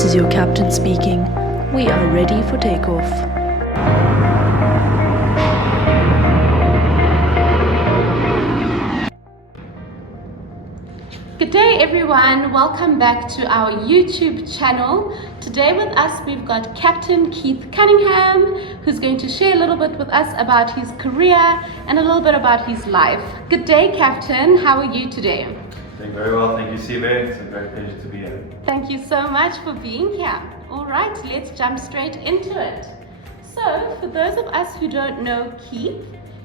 This is your captain speaking. We are ready for takeoff. Good day everyone, welcome back to our YouTube channel. Today with us we've got Captain Keith Cunningham, who's going to share a little bit with us about his career and a little bit about his life. Good day Captain, how are you today? Doing very well, thank you Sive. It's a great pleasure to be here. Thank you so much for being here. Alright, let's jump straight into it. So, for those of us who don't know Keith,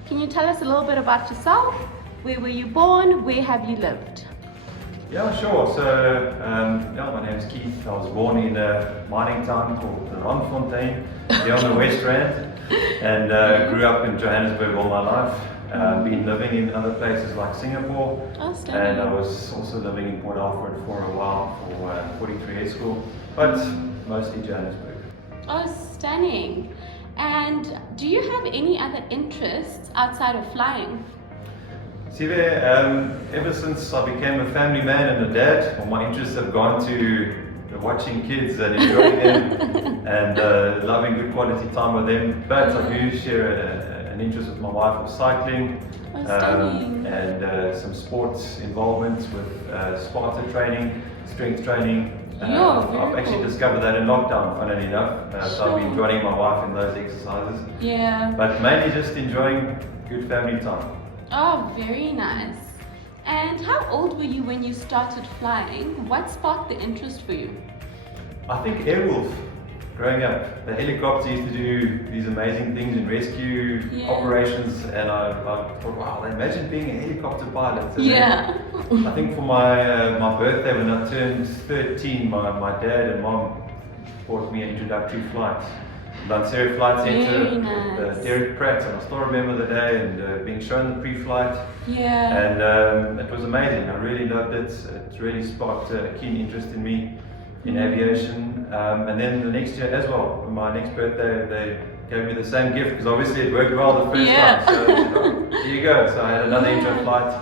can you tell us a little bit about yourself? Where were you born? Where have you lived? Yeah, sure. So, my name is Keith. I was born in a mining town called Randfontein, here on the West Rand, and grew up in Johannesburg all my life. Been living in other places like Singapore, and I was also living in Port Alfred for a while for 43A school, but mostly Johannesburg. Oh, stunning. And do you have any other interests outside of flying? Sive, ever since I became a family man and a dad, all my interests have gone to watching kids and enjoying them and loving good quality time with them. But I do share an interest with my wife of cycling and some sports involvements with Sparta training, strength training. I've actually discovered that in lockdown, funnily enough. So I've been joining my wife in those exercises. Yeah. But mainly just enjoying good family time. Oh, very nice. And how old were you when you started flying? What sparked the interest for you? I think Airwolf. Growing up, the helicopter used to do these amazing things in rescue operations, and I thought, wow, imagine being a helicopter pilot. And I think for my birthday when I turned 13, my dad and mom bought me an introductory flight. Lancero Flight Centre with Derek Pratt, and I still remember the day and being shown the pre-flight. And it was amazing. I really loved it. It really sparked a keen interest in me in aviation. And then the next year as well, on my next birthday, they gave me the same gift because obviously it worked well the first time. So here you go. So I had another intro flight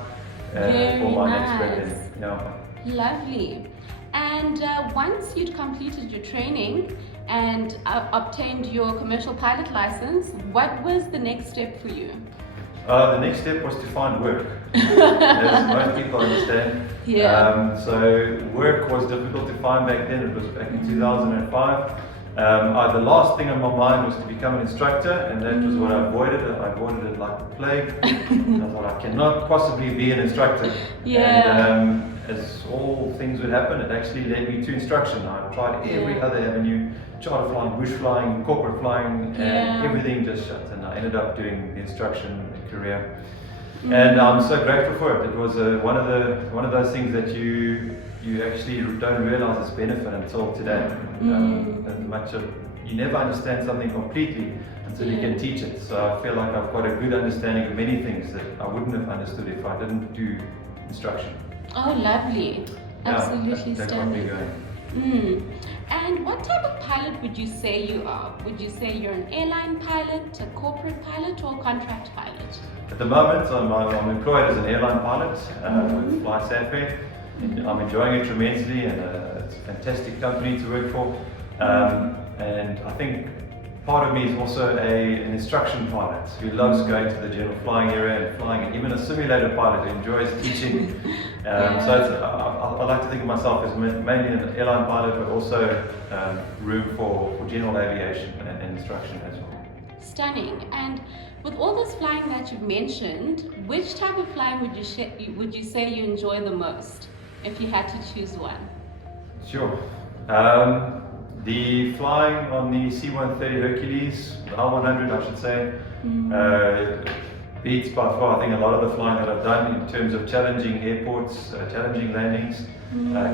for my next birthday. Lovely. And once you'd completed your training and obtained your commercial pilot license, what was the next step for you? The next step was to find work, as most people understand. So work was difficult to find back then. It was back in 2005. The last thing on my mind was to become an instructor, and that was what I avoided. I avoided it like the plague. I thought I cannot possibly be an instructor. And as all things would happen, it actually led me to instruction. I tried every other avenue, charter flying, bush flying, corporate flying, and everything just shut. And I ended up doing the instruction career. And I'm so grateful for it. It was one of those things that you actually don't realize its benefit until today. You never understand something completely until you can teach it. So I feel like I've got a good understanding of many things that I wouldn't have understood if I didn't do instruction. Oh, lovely. Absolutely stunning. And what type of pilot would you say you are? Would you say you're an airline pilot, a corporate pilot, or a contract pilot? At the moment, I'm employed as an airline pilot with Fly Safeway. I'm enjoying it tremendously, and it's a fantastic company to work for. And I think part of me is also an instruction pilot who loves going to the general flying area and flying, and even a simulator pilot who enjoys teaching. So I like to think of myself as mainly an airline pilot, but also room for general aviation and instruction as well. Stunning. And with all this flying that you've mentioned, which type of flying would you say you enjoy the most, if you had to choose one? Sure. The flying on the C-130 Hercules, the L100 I should say, beats by far, I think, a lot of the flying that I've done in terms of challenging airports, challenging landings,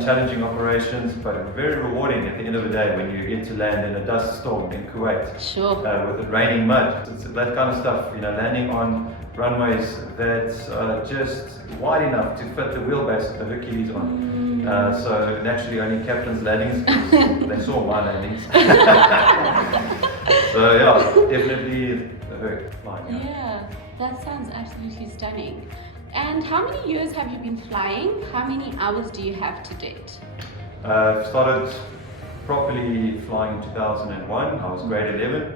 challenging operations, but very rewarding at the end of the day when you get to land in a dust storm in Kuwait with it raining mud. It's that kind of stuff, landing on runways that's just wide enough to fit the wheelbase of the Hercules on. So naturally only captain's landings, they saw my landings. So yeah, definitely the Herc flying. Yeah, that sounds absolutely stunning. And how many years have you been flying? How many hours do you have to date? Started properly flying in 2001. I was grade 11.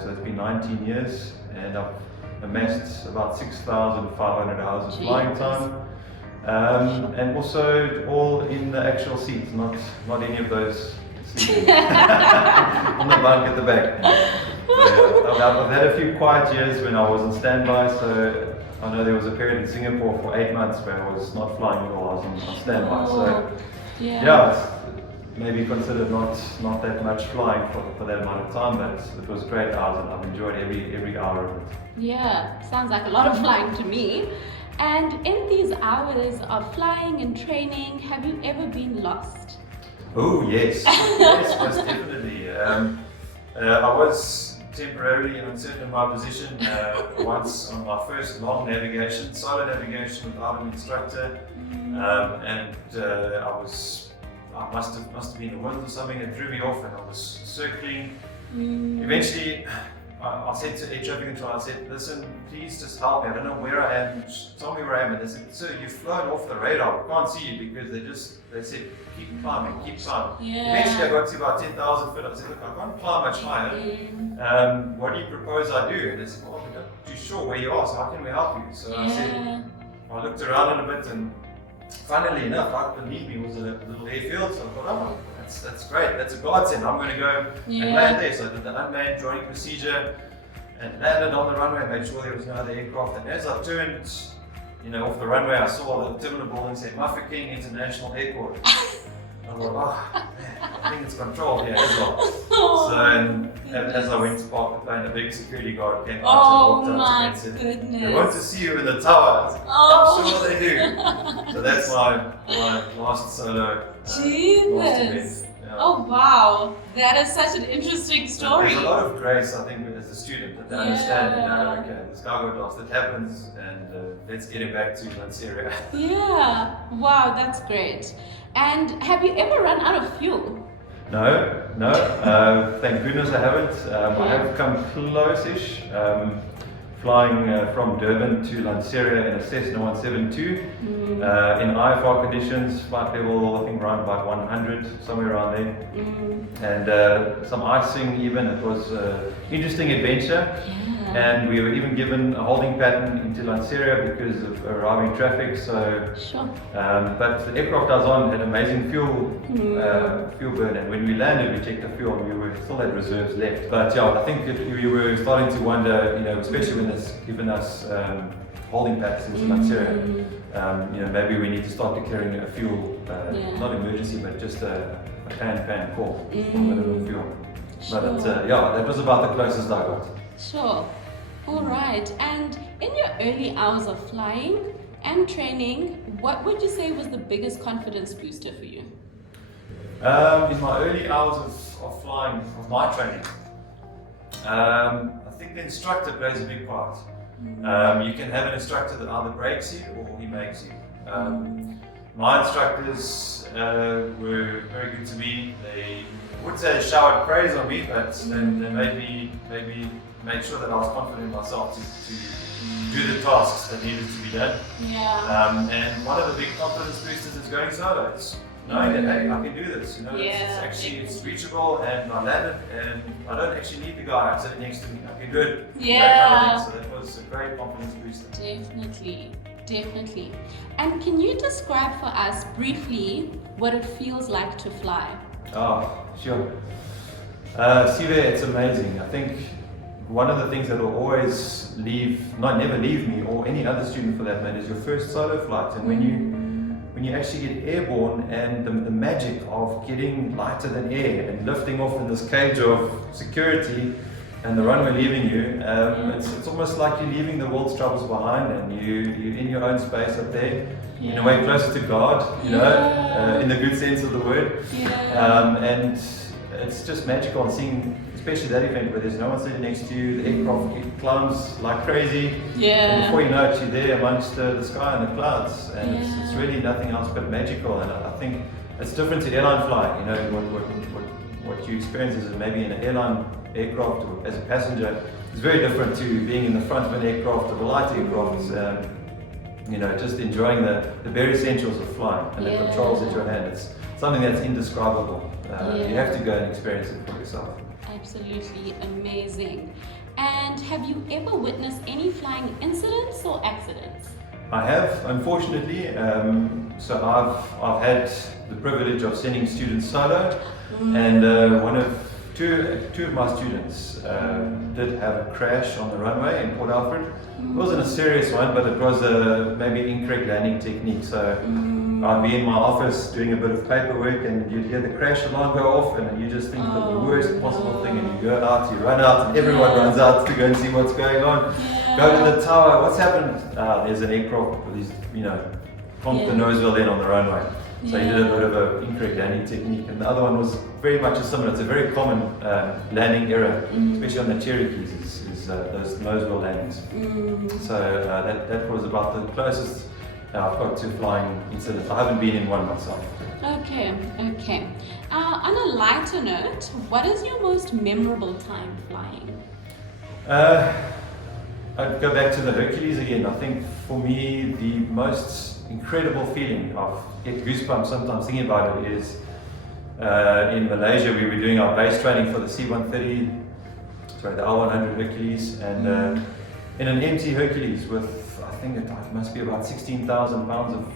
So it's been 19 years, and I've amassed about 6,500 hours of flying time. And also all in the actual seats, not any of those sleeping on the bunk at the back. So, I've had a few quiet years when I was on standby, so I know there was a period in Singapore for 8 months where I was not flying at all, I was on standby. So it's maybe considered not that much flying for that amount of time, but it was great hours and I've enjoyed every hour of it. Yeah, sounds like a lot of flying to me. And in these hours of flying and training, have you ever been lost? Oh yes, yes, most definitely. I was temporarily uncertain in my position once on my first long navigation, solo navigation without an instructor, and I must have been in the wind or something that threw me off, and I was circling. Eventually, I said to air traffic control, I said, listen, please just help me. I don't know where I am. Just tell me where I am. And they said, sir, you've flown off the radar. We can't see you because they said, keep climbing, keep climbing. Eventually, I got to about 10,000 feet. I said, look, I can't climb much higher. What do you propose I do? And they said, well, we're not too sure where you are, so how can we help you? So I said, I looked around a little bit, and funnily enough, right beneath me was a little airfield. So I thought, oh, that's great, that's a godsend. I'm going to go and land there. So I did the unmanned joining procedure and landed on the runway, made sure there was no other aircraft. And as I turned off the runway, I saw the terminal building say King International Airport. I thought, man, I think it's controlled here as well. So as I went to park the plane, a big security guard came out and walked up to me and said, they want to see you in the tower. I'm sure they do. So that's my last solo. Jesus! Oh wow, that is such an interesting story. There's a lot of grace, I think, as a student that they understand, okay, this guy got lost, it happens, and let's get him back to Lanseria. Yeah, wow, that's great. And have you ever run out of fuel? No, thank goodness I haven't. I have come close-ish. Flying from Durban to Lanseria in a Cessna 172 in IFR conditions, flight level I think around about 100, somewhere around there, and some icing even. It was an interesting adventure, and we were even given a holding pattern into Lanseria because of arriving traffic. So, but the aircraft I was on had amazing fuel burn, and when we landed, we checked the fuel, and we still had reserves left. But I think we were starting to wonder, especially when it's given us holding patterns into Lanseria, maybe we need to start carrying a fuel, not emergency, but just a pan call for minimum fuel. But that was about the closest I got. Sure. All right. And in your early hours of flying and training, what would you say was the biggest confidence booster for you? In my early hours of flying, of my training, I think the instructor plays a big part. You can have an instructor that either breaks you or he makes you. My instructors were very good to me. They would say they showered praise on me, but then they made sure that I was confident in myself to do the tasks that needed to be done. And one of the big confidence boosters is going solo. It's knowing that, hey, I can do this. It's reachable, and I landed, and I don't actually need the guy sitting next to me. I can do it. So that was a great confidence booster. Definitely. And can you describe for us briefly what it feels like to fly? Oh, sure. Sive, it's amazing. I think one of the things that will always never leave me, or any other student for that matter, is your first solo flight. And when you actually get airborne, and the magic of getting lighter than air and lifting off in this cage of security, and the runway leaving you, it's almost like you're leaving the world's troubles behind, and you're in your own space up there, in a way closer to God, in the good sense of the word. And it's just magical, and seeing, especially that event where there's no one sitting next to you, the aircraft climbs like crazy, and before you know it, you're there amongst the sky and the clouds, and it's really nothing else but magical. And I think it's different to airline flying. What you experience is maybe in an airline aircraft or as a passenger is very different to being in the front of an aircraft or a light aircraft. just enjoying the bare essentials of flying and the controls at your hand. It's something that's indescribable. You have to go and experience it for yourself. Absolutely amazing. And have you ever witnessed any flying incidents or accidents? I have, unfortunately. So I've had the privilege of sending students solo, and two of my students did have a crash on the runway in Port Alfred. It wasn't a serious one, but it was maybe incorrect landing technique. So I'd be in my office doing a bit of paperwork, and you'd hear the crash alarm go off, and you just think of the worst possible thing, and you go out, you run out, and everyone runs out to go and see what's going on. Go to the tower, what's happened? There's an aircraft, conked the nose wheel in on the runway. So he did a bit of an incorrect landing technique, and the other one was very much similar. It's a very common landing error, especially on the Cherokees, is those nose wheel landings. So that was about the closest I've got to flying incidents. I haven't been in one myself. Okay. On a lighter note, what is your most memorable time flying? I'd go back to the Hercules again. I think for me the most incredible feeling, I get goosebumps sometimes thinking about it, is in Malaysia. We were doing our base training for the C-130, the R100 Hercules, and in an empty Hercules with, I think it must be about 16,000 pounds of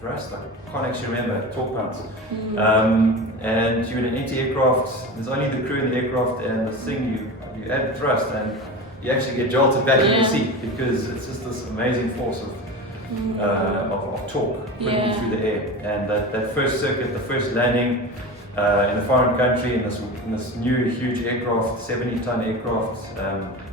thrust. I can't actually remember, torque pounds. And you're in an empty aircraft, there's only the crew in the aircraft, and the thing you add thrust and you actually get jolted back in the seat, because it's just this amazing force of torque putting you through the air. And that first circuit, the first landing in a foreign country in this new huge aircraft, 70-ton aircraft,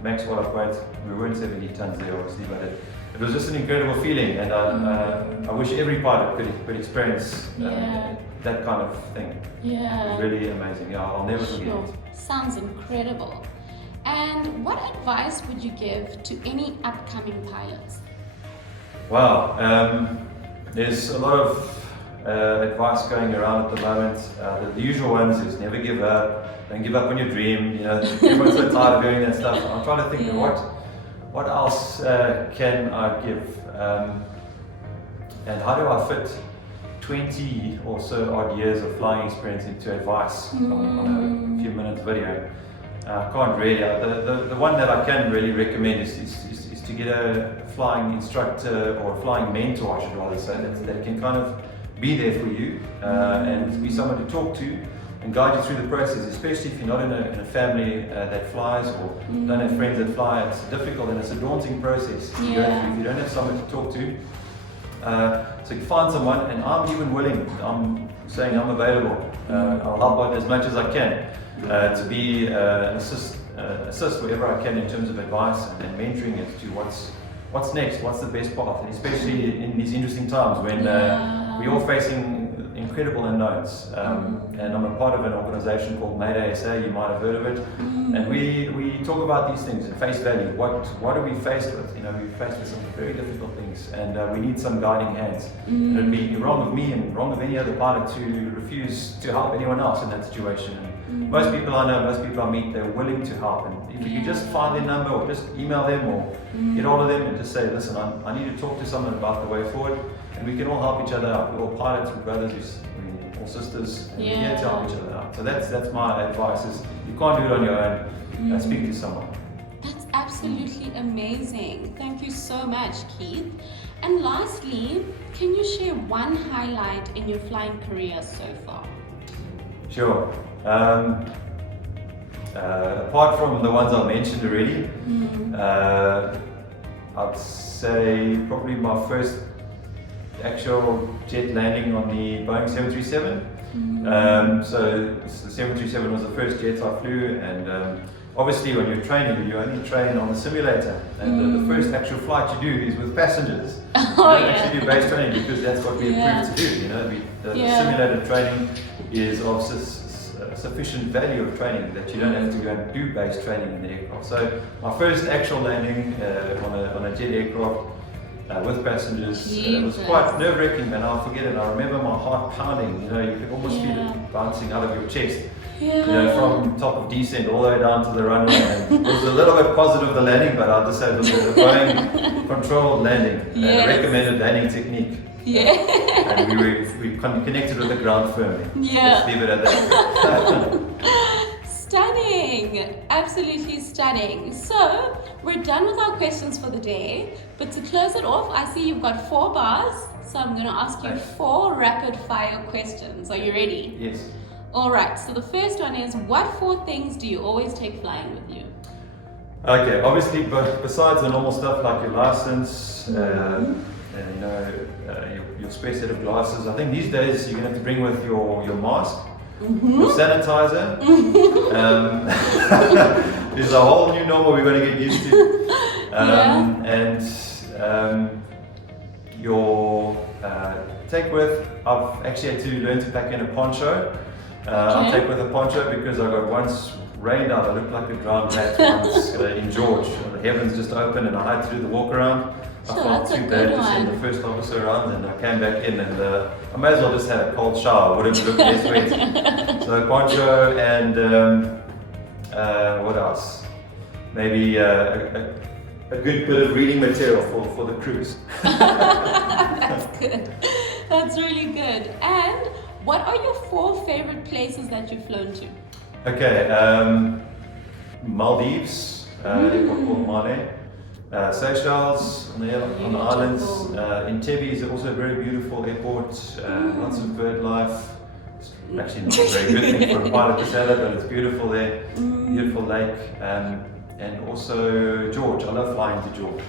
max wall-up weight. We weren't 70 tons there obviously, but it was just an incredible feeling, and I wish every pilot could experience that kind of thing. It was really amazing. I'll never forget it. Sounds incredible. And what advice would you give to any upcoming pilots? Wow, there's a lot of advice going around at the moment. The usual ones is never give up, don't give up on your dream. Everyone's so tired of doing that stuff. I'm trying to think of what else can I give, and how do I fit 20 or so odd years of flying experience into advice on a few minutes video. I can't really. The one that I can really recommend is to get a flying instructor or a flying mentor, I should rather say, that can kind of be there for you and be someone to talk to and guide you through the process, especially if you're not in a family that flies or don't have friends that fly. It's difficult and it's a daunting process to go through if you don't have someone to talk to. So you find someone, and I'm even willing, I'm saying I'm available. I'll help out as much as I can to be assist wherever I can in terms of advice and mentoring as to what's next, what's the best path, and especially in these interesting times when we're all facing incredible unknowns. And I'm a part of an organisation called Mayday SA, you might have heard of it, and we talk about these things at face value. What are we faced with? We're faced with some very difficult things, and we need some guiding hands. And it'd be wrong of me and wrong of any other pilot to refuse to help anyone else in that situation. And most people I know, most people I meet, they're willing to help. And if you could just find their number or just email them or get hold of them and just say, listen, I need to talk to someone about the way forward, and we can all help each other out. We're all pilots, we're brothers, we're all sisters, and we're here to help each other out. So that's my advice, is you can't do it on your own. Speak to someone. That's absolutely amazing. Thank you so much, Keith. And lastly, can you share one highlight in your flying career so far? Sure. Apart from the ones I mentioned already, I'd say probably my first actual jet landing on the Boeing 737. So the 737 was the first jet I flew, and obviously when you're training, you only train on the simulator, and the first actual flight you do is with passengers. You don't actually do base training, because that's what we're approved to do. The simulator training is of sufficient value of training that you don't have to go and do base training in the aircraft. So my first actual landing on a jet aircraft with passengers was quite nerve-wracking, and I'll forget it. I remember my heart pounding. You could almost feel it bouncing out of your chest. You know, from top of descent all the way down to the runway. And it was a little bit positive, the landing, but I'll just say it was a Boeing controlled landing, Yes. recommended landing technique. Yeah. And we connected with the ground firmly. Yeah. Let's leave it at that. Stunning! Absolutely stunning. So, we're done with our questions for the day. But to close it off, I see you've got 4 bars. So I'm going to ask you 4 rapid fire questions. Are you ready? Yes. Alright, so the first one is, what 4 things do you always take flying with you? Okay, obviously, but besides the normal stuff like your license, and you know, your spare set of glasses, I think these days you're going to have to bring with your mask, your sanitizer. There's a whole new normal we're going to get used to. And your take with, I've actually had to learn to pack in a poncho. I'll take with a poncho because I got once rained out. I looked like a drowned rat once in George. The heavens just opened and I had to do the walk around. I felt too bad to send the first officer around, and I came back in and I may as well just have a cold shower. Would have looked less wet. So poncho and what else? Maybe a good bit of reading material for the cruise. That's good. That's really good. And what are your 4 favorite places that you've flown to? Okay, Maldives, airport called Male, Seychelles on the islands, Entebbe is also a very beautiful airport, lots of bird life. It's actually not a very good thing for a pilot to say that, but it's beautiful there, beautiful lake, and also George. I love flying to George.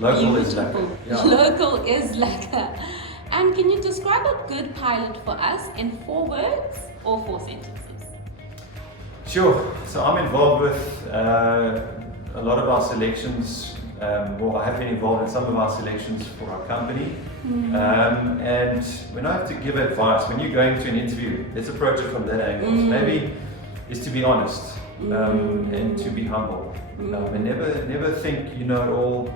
Local is lekker. Yeah. Local is lekker. And can you describe a good pilot for us in 4 words or 4 sentences? Sure. So I'm involved with a lot of our selections. Well, I have been involved in some of our selections for our company. And when I have to give advice, when you're going to an interview, let's approach it from that angle. Maybe is to be honest and to be humble. And never think you know it all.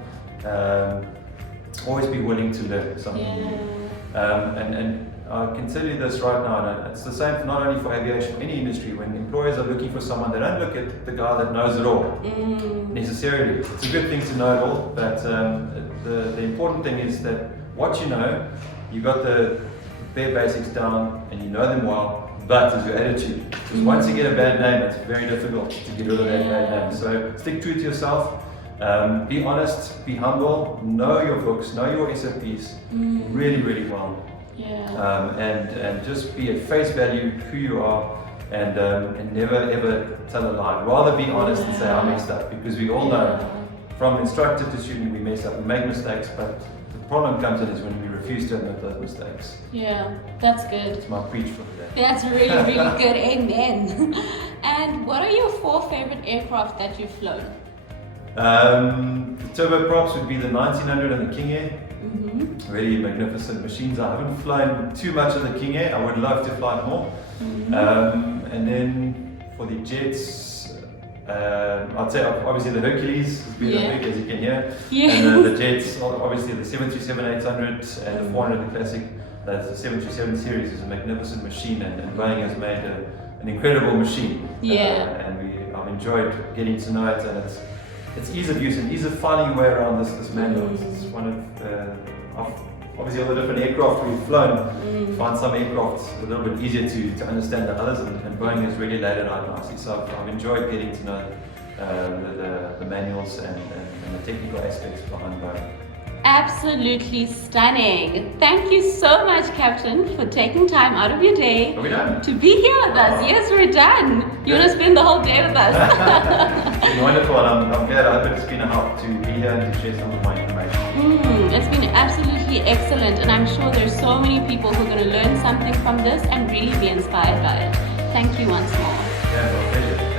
Always be willing to learn something new. And I can tell you this right now, and it's the same not only for aviation, any industry. When employers are looking for someone, they don't look at the guy that knows it all necessarily. It's a good thing to know it all, but the important thing is that what you know, you got the bare basics down and you know them well, but it's your attitude. Because once you get a bad name, it's very difficult to get rid of that bad name. So stick true to yourself. Be honest, be humble, know your books, know your SOPs really, really well. And just be at face value who you are, and never ever tell a lie. Rather be honest and say I messed up, because we all know from instructor to student we mess up, we make mistakes, but the problem comes in is when we refuse to admit those mistakes. Yeah, that's good. It's my preach for today. That's really, really good. Amen. And what are your 4 favorite aircraft that you've flown? The turboprops would be the 1900 and the King Air. Really magnificent machines. I haven't flown too much of the King Air. I would love to fly more. And then for the jets, I'd say obviously the Hercules is big, as you can hear. And the jets, obviously the 737-800 and the 400, the classic. That's the 737 series is a magnificent machine, and Boeing has made an incredible machine. And I've enjoyed getting to know it, and it's ease of use and ease of finding your way around this manual. It's one of obviously all the different aircraft we've flown. Find some aircraft a little bit easier to understand than others, and Boeing has really laid it out nicely. So I've enjoyed getting to know the manuals and the technical aspects behind Boeing. Absolutely stunning. Thank you so much, Captain, for taking time out of your day Are we done? to be here with us. Yes, we're done. You want to spend the whole day with us. It's been wonderful, and I'm glad. I hope it's been a help to be here and to share some of my information. It's been absolutely excellent, and I'm sure there's so many people who are going to learn something from this and really be inspired by it. Thank you once more. Yeah, well, pleasure.